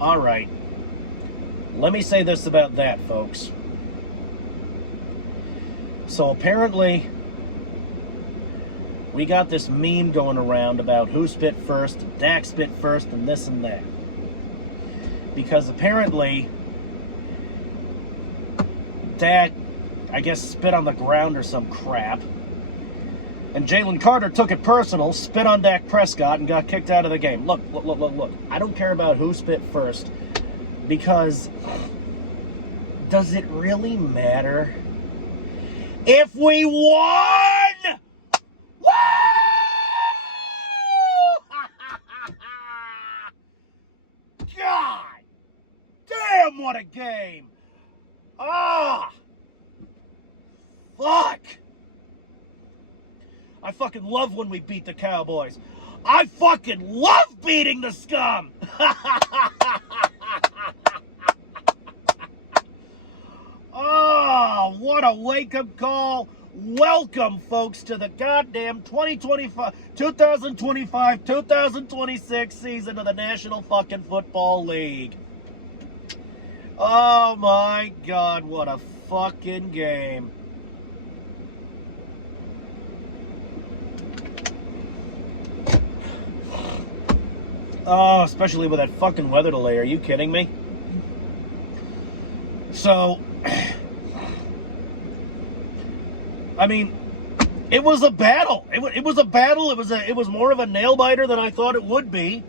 All right. Let me say this about that, folks. So apparently, we got this meme going around about who spit first, Dak spit first, and this and that. Because apparently, Dak, I guess, spit on the ground or some crap. And Jalen Carter took it personal, spit on Dak Prescott, and got kicked out of the game. Look. I don't care about who spit first, because does it really matter? If we won! Woo! God! Damn, what a game! Ah! Fuck! I fucking love when we beat the Cowboys. I fucking love beating the Scum! Oh, what a wake-up call. Welcome, folks, to the goddamn 2025-2026 season of the National fucking Football League. Oh, my God, what a fucking game. Oh, especially with that fucking weather delay. Are you kidding me? So, I mean, it was a battle. It was a battle. It was more of a nail biter than I thought it would be.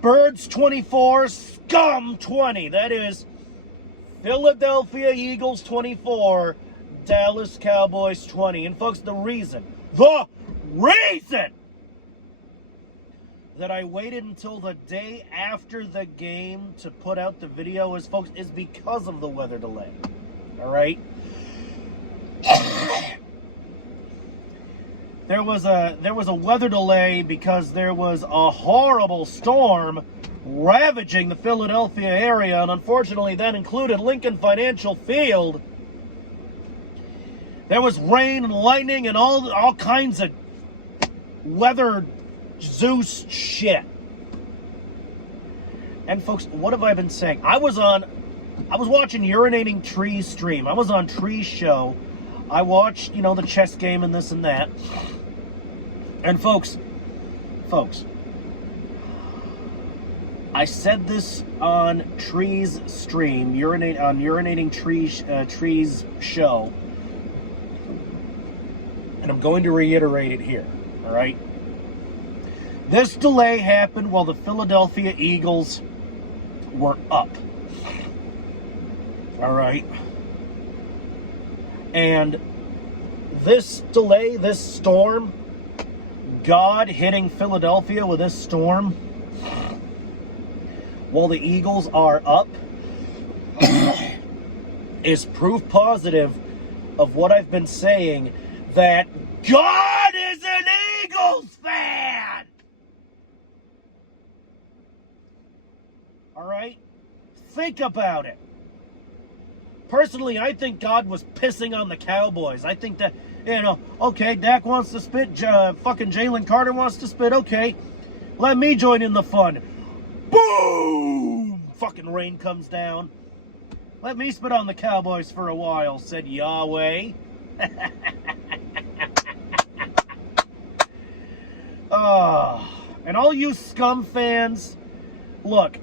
Birds 24, Scum 20. That is Philadelphia Eagles 24, Dallas Cowboys 20. And folks, the reason that I waited until the day after the game to put out the video is because of the weather delay. All right? There was a weather delay because there was a horrible storm ravaging the Philadelphia area, and unfortunately that included Lincoln Financial Field. There was rain and lightning and all kinds of weather Zeus shit. And folks, what have I been saying? I was watching Urinating Trees stream. I was on Tree's show. I watched, the chess game and this and that. And folks, I said this on Tree's stream, Urinating Tree's show, and I'm going to reiterate it here, all right? This delay happened while the Philadelphia Eagles were up, all right? And this delay, this storm, God hitting Philadelphia with this storm while the Eagles are up is proof positive of what I've been saying, that God is an Eagles fan! All right? Think about it. Personally, I think God was pissing on the Cowboys. I think that, okay, Dak wants to spit, fucking Jalen Carter wants to spit, okay. Let me join in the fun. Boom! Fucking rain comes down. Let me spit on the Cowboys for a while, said Yahweh. And all you Scum fans, look,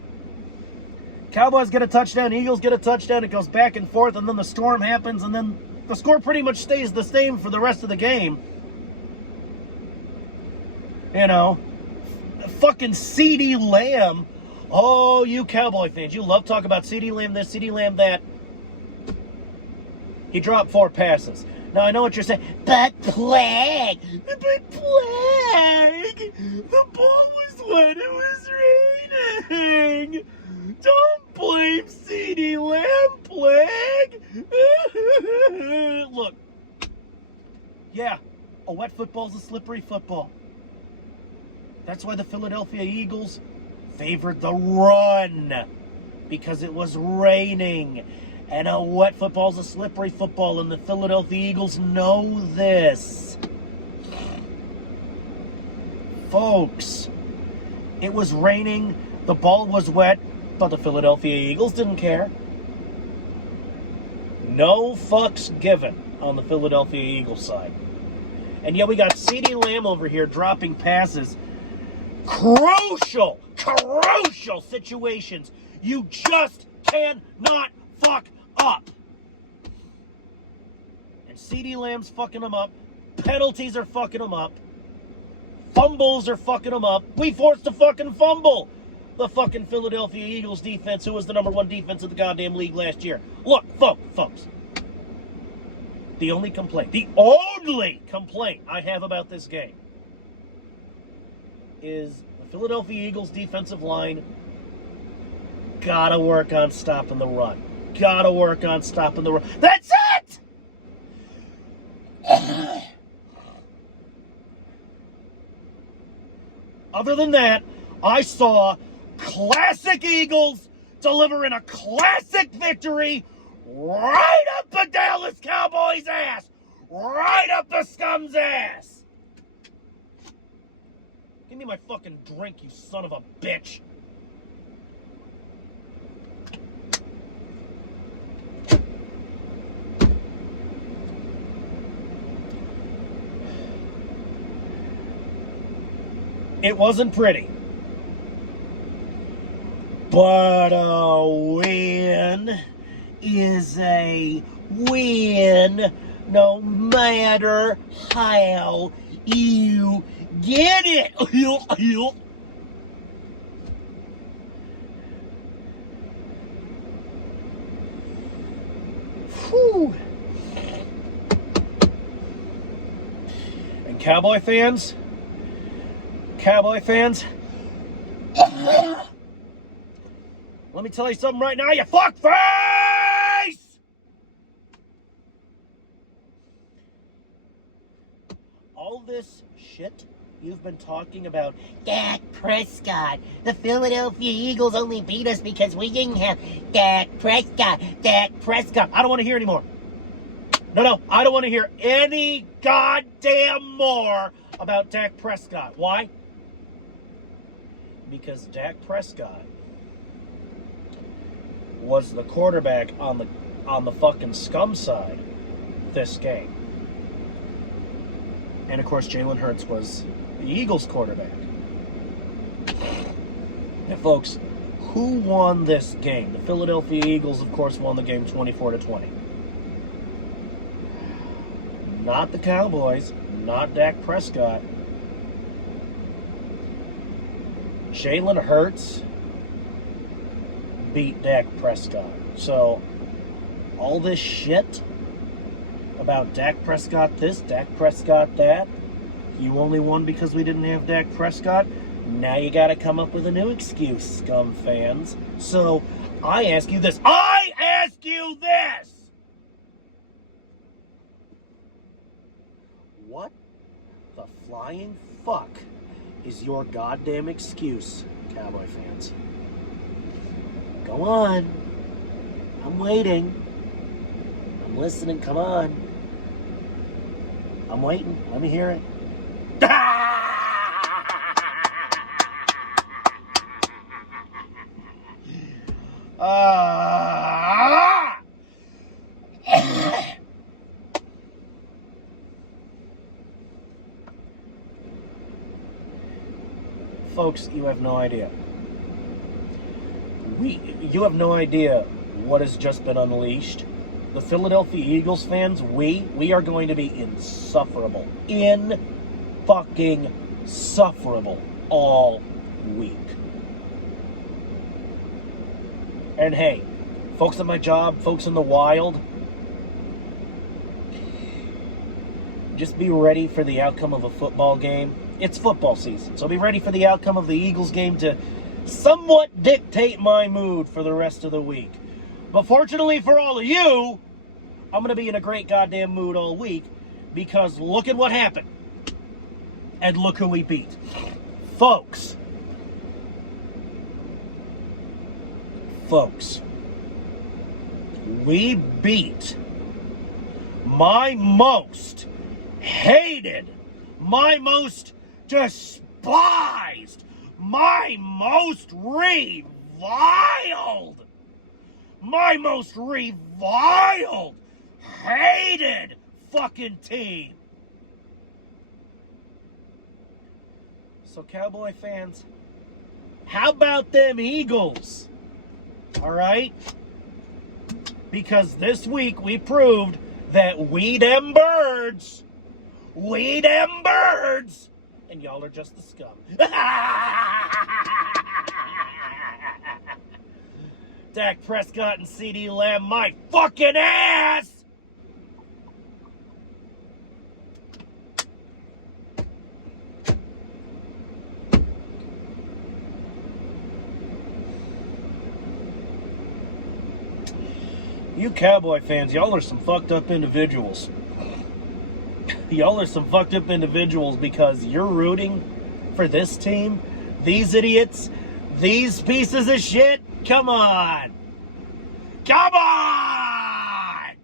Cowboys get a touchdown, Eagles get a touchdown, it goes back and forth, and then the storm happens, and then the score pretty much stays the same for the rest of the game. Fucking CeeDee Lamb. Oh, you Cowboy fans, you love talking about CeeDee Lamb this, CeeDee Lamb that. He dropped 4 passes. Now, I know what you're saying, but Plague! But Plague! The ball was wet, it was raining! Don't blame CeeDee Lamb, Plague! Look, yeah, a wet football's a slippery football. That's why the Philadelphia Eagles favored the run, because it was raining. And a wet football's a slippery football, and the Philadelphia Eagles know this. Folks, It was raining, the ball was wet, but the Philadelphia Eagles didn't care. No fucks given on the Philadelphia Eagles side. And yet we got CeeDee Lamb over here dropping passes. Crucial situations you just cannot fuck up. And CeeDee Lamb's fucking them up. Penalties are fucking them up. Fumbles are fucking them up. We forced a fucking fumble. The fucking Philadelphia Eagles defense, who was the number 1 defense of the goddamn league last year. Look, folks. The only complaint I have about this game is the Philadelphia Eagles defensive line gotta work on stopping the run. That's it! Other than that, I saw classic Eagles delivering a classic victory right up the Dallas Cowboys' ass. Right up the Scum's ass. Give me my fucking drink, you son of a bitch. It wasn't pretty. But a win is a win, no matter how you get it. Whew. And Cowboy fans, let me tell you something right now, you fuckface! All this shit you've been talking about, Dak Prescott, the Philadelphia Eagles only beat us because we didn't have Dak Prescott. I don't want to hear anymore. No, I don't want to hear any goddamn more about Dak Prescott. Why? Because Dak Prescott was the quarterback on the fucking Scum side this game. And of course Jalen Hurts was the Eagles quarterback. Now folks, who won this game? The Philadelphia Eagles, of course, won the game 24-20. Not the Cowboys, not Dak Prescott. Jalen Hurts beat Dak Prescott. So, all this shit about Dak Prescott this, Dak Prescott that, you only won because we didn't have Dak Prescott, now you gotta come up with a new excuse, Scum fans. So, I ask you this. What the flying fuck is your goddamn excuse, Cowboy fans? Go on. I'm waiting. I'm listening. Come on. I'm waiting. Let me hear it. Folks, you have no idea. You have no idea what has just been unleashed. The Philadelphia Eagles fans, we are going to be insufferable. Insufferable all week. And hey, folks at my job, folks in the wild, just be ready for the outcome of a football game. It's football season, so be ready for the outcome of the Eagles game to somewhat dictate my mood for the rest of the week. But fortunately for all of you, I'm going to be in a great goddamn mood all week because look at what happened. And look who we beat. Folks, we beat my most hated, my most despised, my most reviled, hated fucking team. So, Cowboy fans, how about them Eagles? All right? Because this week we proved that we them birds, and y'all are just the scum. Dak Prescott and CeeDee Lamb, my fucking ass! You Cowboy fans, y'all are some fucked up individuals. Y'all are some fucked up individuals because you're rooting for this team, these idiots, these pieces of shit. Come on! Come on!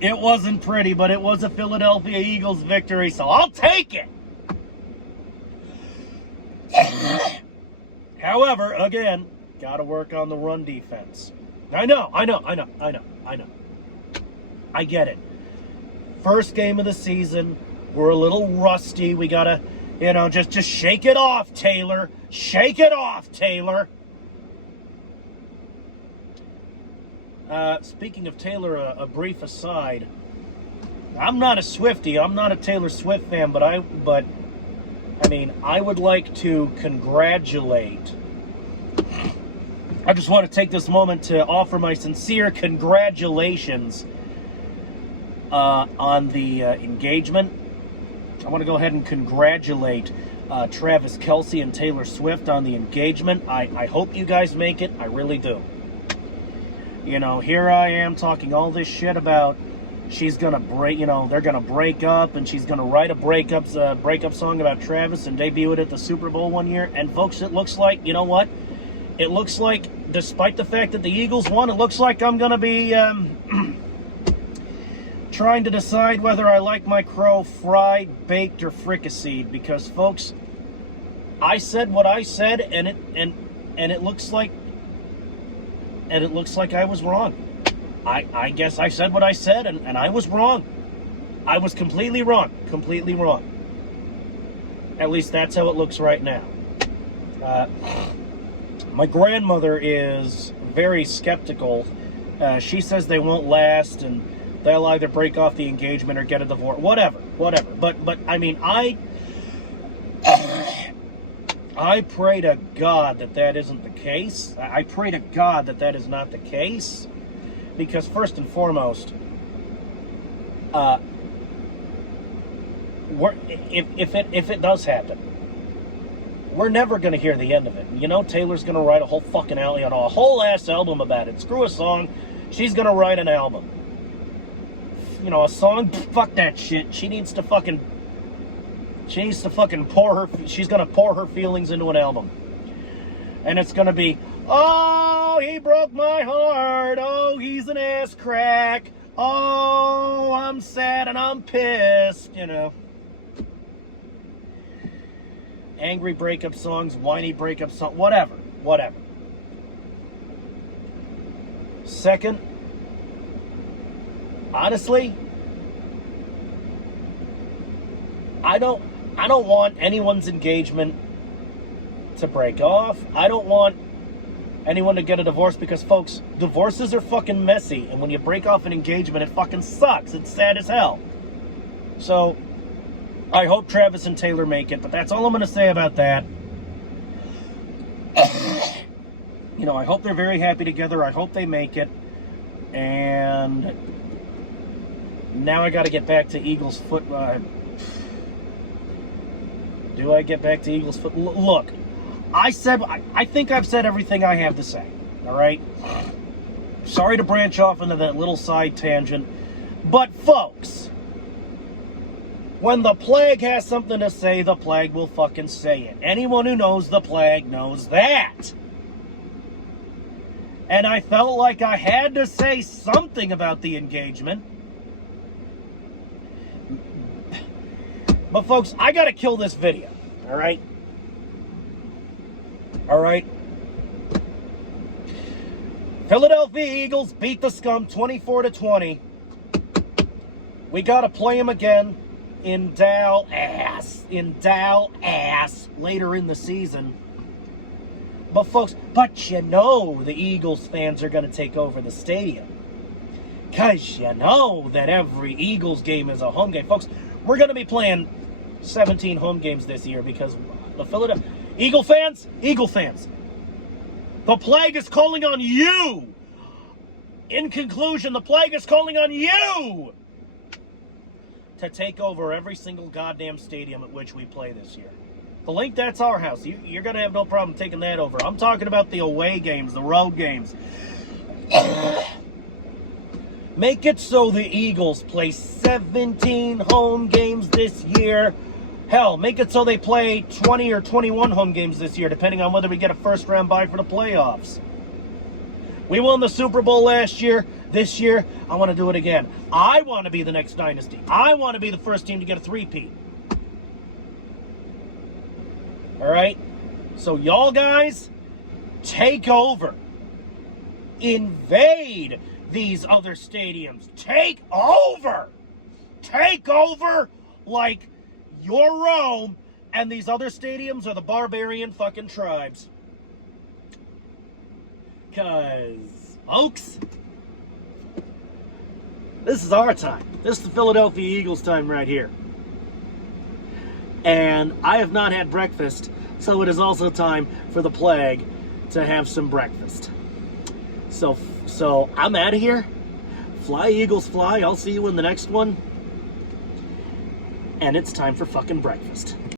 It wasn't pretty, but it was a Philadelphia Eagles victory, so I'll take it. However, again, got to work on the run defense. I know. I get it. First game of the season, we're a little rusty. We got to, just shake it off, Taylor. Shake it off, Taylor. Speaking of Taylor, a brief aside. I'm not a Swiftie. I'm not a Taylor Swift fan, but I would like to congratulate. I just want to take this moment to offer my sincere congratulations on the engagement. I want to go ahead and congratulate Travis Kelce and Taylor Swift on the engagement. I hope you guys make it. I really do. Here I am talking all this shit about she's gonna break, they're gonna break up, and she's gonna write a breakup song about Travis and debut it at the Super Bowl one year. And folks, it looks like, what? It looks like, despite the fact that the Eagles won, it looks like I'm gonna be trying to decide whether I like my crow fried, baked, or fricasseed. Because, folks, I said what I said, and it looks like I was wrong. I guess I said what I said, and I was wrong. I was completely wrong. Completely wrong. At least that's how it looks right now. My grandmother is very skeptical. She says they won't last, and they'll either break off the engagement or get a divorce. Whatever. But I pray to God that isn't the case. I pray to God that is not the case. Because first and foremost, if it does happen, we're never going to hear the end of it. Taylor's going to write a whole fucking a whole ass album about it. Screw a song. She's going to write an album. A song, fuck that shit. She needs to fucking pour her, she's going to pour her feelings into an album. And it's going to be, oh, he broke my heart. Oh, he's an ass crack. Oh, I'm sad and I'm pissed, Angry breakup songs, whiny breakup songs, whatever. Second, honestly, I don't want anyone's engagement to break off. I don't want anyone to get a divorce because, folks, divorces are fucking messy, and when you break off an engagement, it fucking sucks. It's sad as hell. So, I hope Travis and Taylor make it, but that's all I'm going to say about that. I hope they're very happy together. I hope they make it. And now I got to get back to Eagles foot. Do I get back to Eagles foot? Look, I think I've said everything I have to say. All right? Sorry to branch off into that little side tangent. But, folks, when the plague has something to say, the plague will fucking say it. Anyone who knows the plague knows that. And I felt like I had to say something about the engagement. But folks, I gotta kill this video, all right? All right? Philadelphia Eagles beat the Scum 24-20. We gotta play them again in Dallas later in the season. But folks, you know the Eagles fans are gonna take over the stadium. Cause you know that every Eagles game is a home game. Folks, we're gonna be playing 17 home games this year because the Philadelphia Eagle fans, the plague is calling on you. In conclusion, the plague is calling on you to take over every single goddamn stadium at which we play this year. The link, that's our house. You're going to have no problem taking that over. I'm talking about the away games, the road games. Make it so the Eagles play 17 home games this year. Hell, make it so they play 20 or 21 home games this year, depending on whether we get a first-round bye for the playoffs. We won the Super Bowl last year. This year, I want to do it again. I want to be the next dynasty. I want to be the first team to get a three-peat. All right? So y'all guys, take over. Invade these other stadiums. Take over. Take over like you're Rome, and these other stadiums are the barbarian fucking tribes. Because, folks, this is our time. This is the Philadelphia Eagles time right here. And I have not had breakfast, so it is also time for the plague to have some breakfast. So I'm out of here. Fly, Eagles, fly. I'll see you in the next one. And it's time for fucking breakfast.